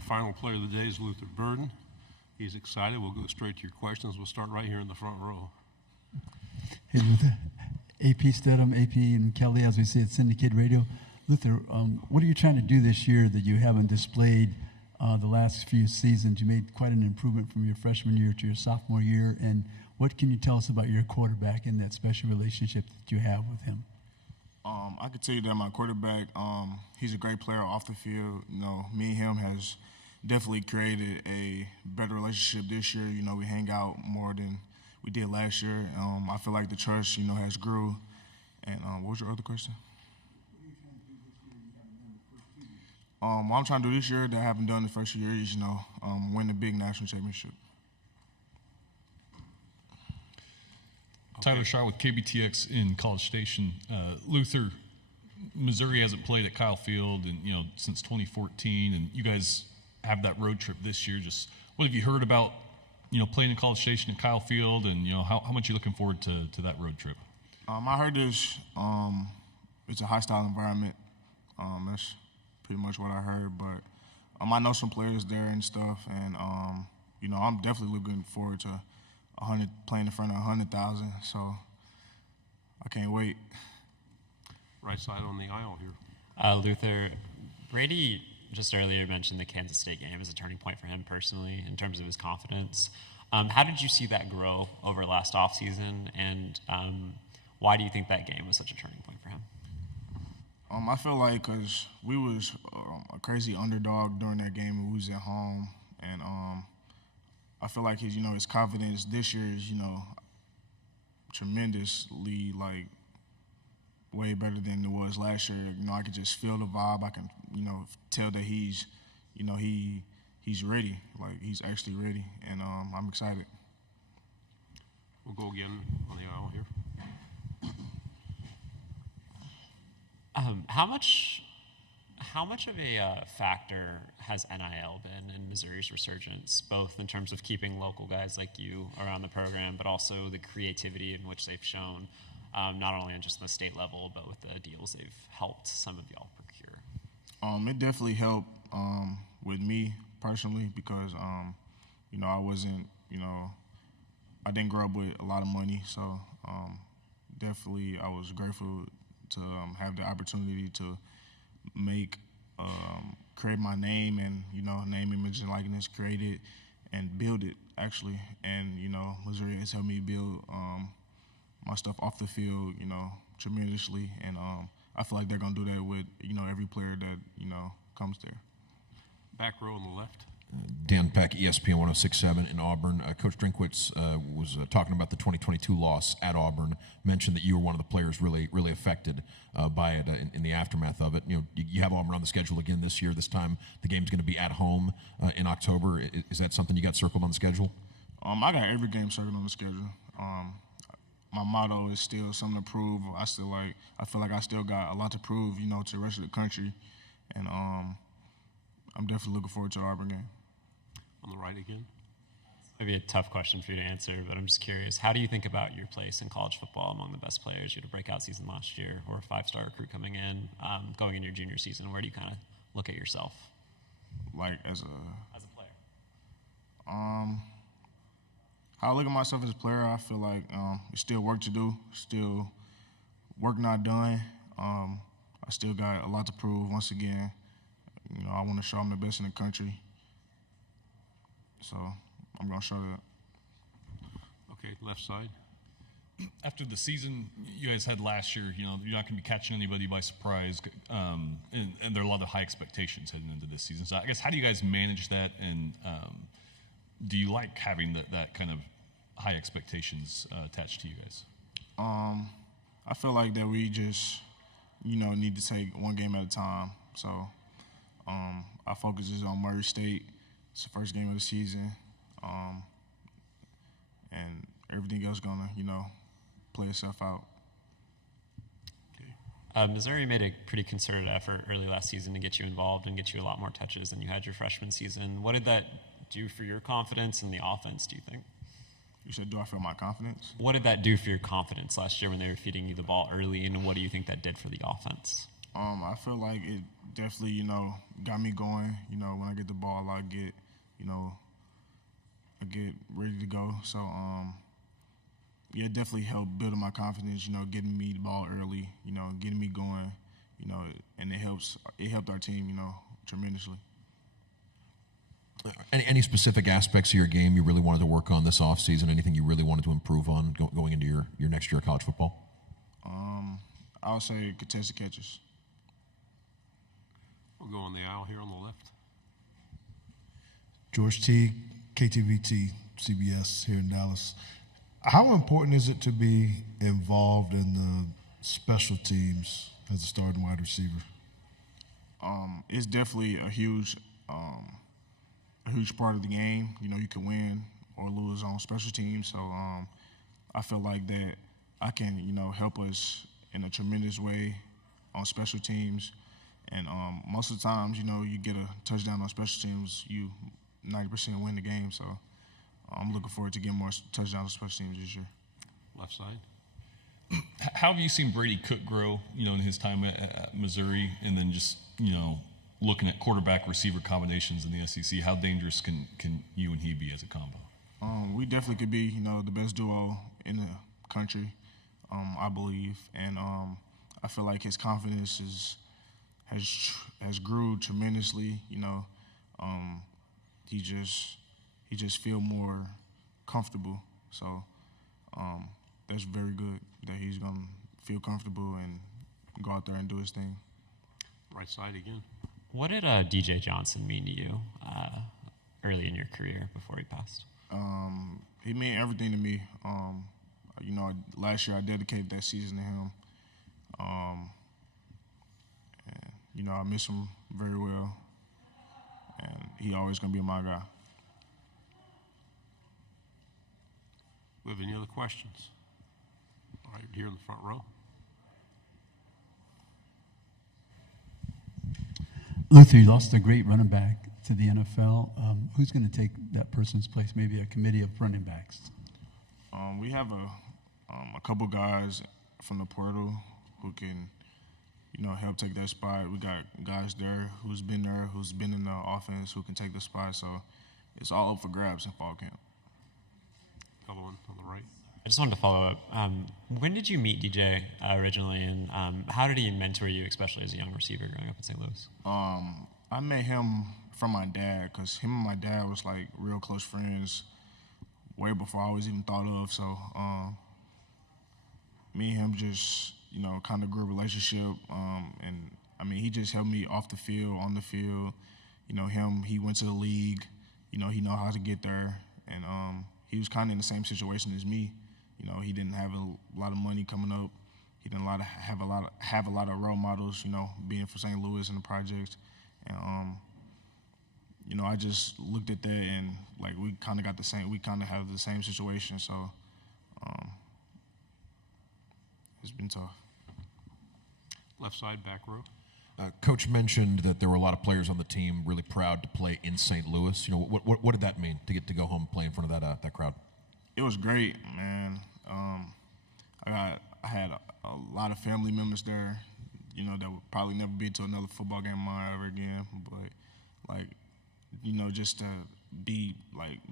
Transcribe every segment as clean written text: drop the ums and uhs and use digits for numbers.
Our final player of the day is Luther Burden. He's excited. We'll go straight to your questions. We'll start right here in the front row. Hey, Luther. AP Stedham, AP and Kelly, as we say at Syndicate Radio. Luther, what are you trying to do this year that you haven't displayed the last few seasons? You made quite an improvement from your freshman year to your sophomore year. And what can you tell us about your quarterback and that special relationship that you have with him? I can tell you that my quarterback, he's a great player off the field. You know, me and him has definitely created a better relationship this year. You know, we hang out more than we did last year. I feel like the trust, you know, has grew. And what was your other question? What I'm trying to do this year that I haven't done the first year is, you know, win the big national championship. Tyler Shaw with KBTX in College Station. Luther, Missouri hasn't played at Kyle Field since 2014, and you guys have that road trip this year. Just what have you heard about playing in College Station at Kyle Field, and how much are you looking forward to that road trip? I heard this. It's a hostile environment. That's pretty much what I heard, but I know some players there and stuff, and I'm definitely looking forward to playing in front of 100,000. So I can't wait. Right side on the aisle here. Luther, Brady just earlier mentioned the Kansas State game as a turning point for him personally in terms of his confidence. How did you see that grow over last offseason, and why do you think that game was such a turning point for him? I feel like because we was a crazy underdog during that game. We was at home, and I feel like his confidence this year is tremendously way better than it was last year. I could just feel the vibe. I can tell that he's ready. He's actually ready, and I'm excited. We'll go again on the aisle here. How much of a factor has NIL been in Missouri's resurgence, both in terms of keeping local guys like you around the program, but also the creativity in which they've shown, not only on just the state level, but with the deals they've helped some of y'all procure? It definitely helped with me personally because, I wasn't, I didn't grow up with a lot of money, so definitely I was grateful to have the opportunity to create my name and, name, image, and likeness, create it and build it, actually. And, Missouri has helped me build my stuff off the field, tremendously. And I feel like they're going to do that with, every player that, comes there. Back row on the left. Dan Peck, ESPN 106.7 in Auburn. Coach Drinkwitz was talking about the 2022 loss at Auburn, mentioned that you were one of the players really affected by it in the aftermath of it. You have Auburn on the schedule again this year. This time the game's going to be at home in October. Is that something you got circled on the schedule? I got every game circled on the schedule. My motto is still something to prove. I feel like I still got a lot to prove, to the rest of the country. And I'm definitely looking forward to the Auburn game. On the right again. Maybe a tough question for you to answer, but I'm just curious. How do you think about your place in college football among the best players? You had a breakout season last year, or a five-star recruit coming in, going in your junior season. Where do you kind of look at yourself? As a player? How I look at myself as a player, I feel like there's still work to do, still work not done. I still got a lot to prove. Once again, I want to show I'm the best in the country. So I'm going to show that. Okay, left side. After the season you guys had last year, you're not going to be catching anybody by surprise, and there are a lot of high expectations heading into this season. So I guess how do you guys manage that, and do you like having that kind of high expectations attached to you guys? I feel like that we just, need to take one game at a time. So our focus is on Murray State. It's the first game of the season, and everything else gonna, play itself out. Okay. Missouri made a pretty concerted effort early last season to get you involved and get you a lot more touches than you had your freshman season. What did that do for your confidence in the offense, do you think? You said, do I feel my confidence? What did that do for your confidence last year when they were feeding you the ball early, and what do you think that did for the offense? I feel like it definitely, got me going. When I get the ball, I get ready to go. So, yeah, it definitely helped building my confidence, getting me the ball early, getting me going, and it helped our team, tremendously. Any specific aspects of your game you really wanted to work on this offseason? Anything you really wanted to improve on going into your next year of college football? I would say contested catches. We'll go on the aisle here on the left. George T, KTVT, CBS here in Dallas. How important is it to be involved in the special teams as a starting wide receiver? It's definitely a huge part of the game. You can win or lose on special teams. So I feel like that I can, help us in a tremendous way on special teams. And most of the times, you get a touchdown on special teams, you 90% win the game. So I'm looking forward to getting more touchdowns on special teams this year. Left side. How have you seen Brady Cook grow, in his time at Missouri, and then just, looking at quarterback receiver combinations in the SEC, how dangerous can you and he be as a combo? We definitely could be, the best duo in the country, I believe, and I feel like his confidence has grew tremendously. He just feel more comfortable. So that's very good that he's gonna feel comfortable and go out there and do his thing. Right side again. What did DJ Johnson mean to you early in your career before he passed? He meant everything to me. Last year I dedicated that season to him. And, I miss him very well. And he always going to be my guy. We have any other questions? All right, here in the front row. Luther, you lost a great running back to the NFL. Who's going to take that person's place? Maybe a committee of running backs. We have a couple guys from the portal who can, help take that spot. We got guys there, who's been in the offense, who can take the spot. So it's all up for grabs in fall camp. Fellow on the right. I just wanted to follow up. When did you meet DJ originally, and how did he mentor you, especially as a young receiver growing up in St. Louis? I met him from my dad because him and my dad was like real close friends way before I was even thought of. So me and him just, kind of grew a relationship. And, he just helped me off the field, on the field. He went to the league. He know how to get there. And he was kind of in the same situation as me. He didn't have a lot of money coming up. He didn't have a lot of role models, being from St. Louis in the projects. And, I just looked at that and, like, we kind of have the same situation. So it's been tough. Left side, back row. Coach mentioned that there were a lot of players on the team really proud to play in St. Louis. What did that mean to get to go home and play in front of that crowd? It was great, man. I had a lot of family members there, that would probably never be to another football game of mine ever again. But, just to be,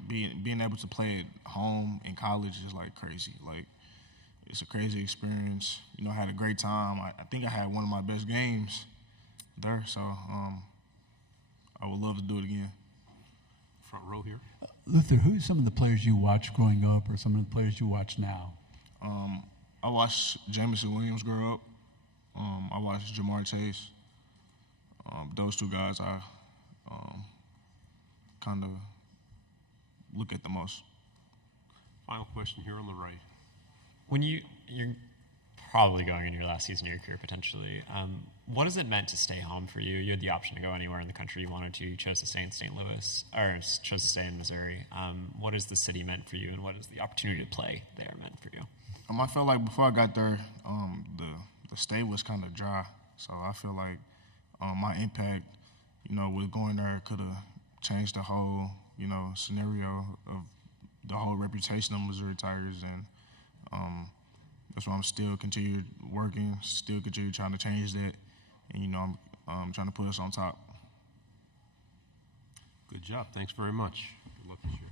being able to play at home in college is, crazy. It's a crazy experience. I had a great time. I think I had one of my best games there. So I would love to do it again. Front row here. Luther, who are some of the players you watched growing up or some of the players you watch now? I watched Jameson Williams grow up. I watched Jamar Chase. Those two guys I kind of look at the most. Final question here on the right. When you're probably going in your last season of your career potentially, what has it meant to stay home for you? You had the option to go anywhere in the country you wanted to. You chose to stay in St. Louis, or chose to stay in Missouri. What has the city meant for you, and what has the opportunity to play there meant for you? I felt like before I got there, the state was kind of dry. So I feel like my impact, with going there could have changed the whole, scenario of the whole reputation of Missouri Tigers. And that's why I'm still continue working, still continue trying to change that. And, trying to put us on top. Good job. Thanks very much. Good luck this year.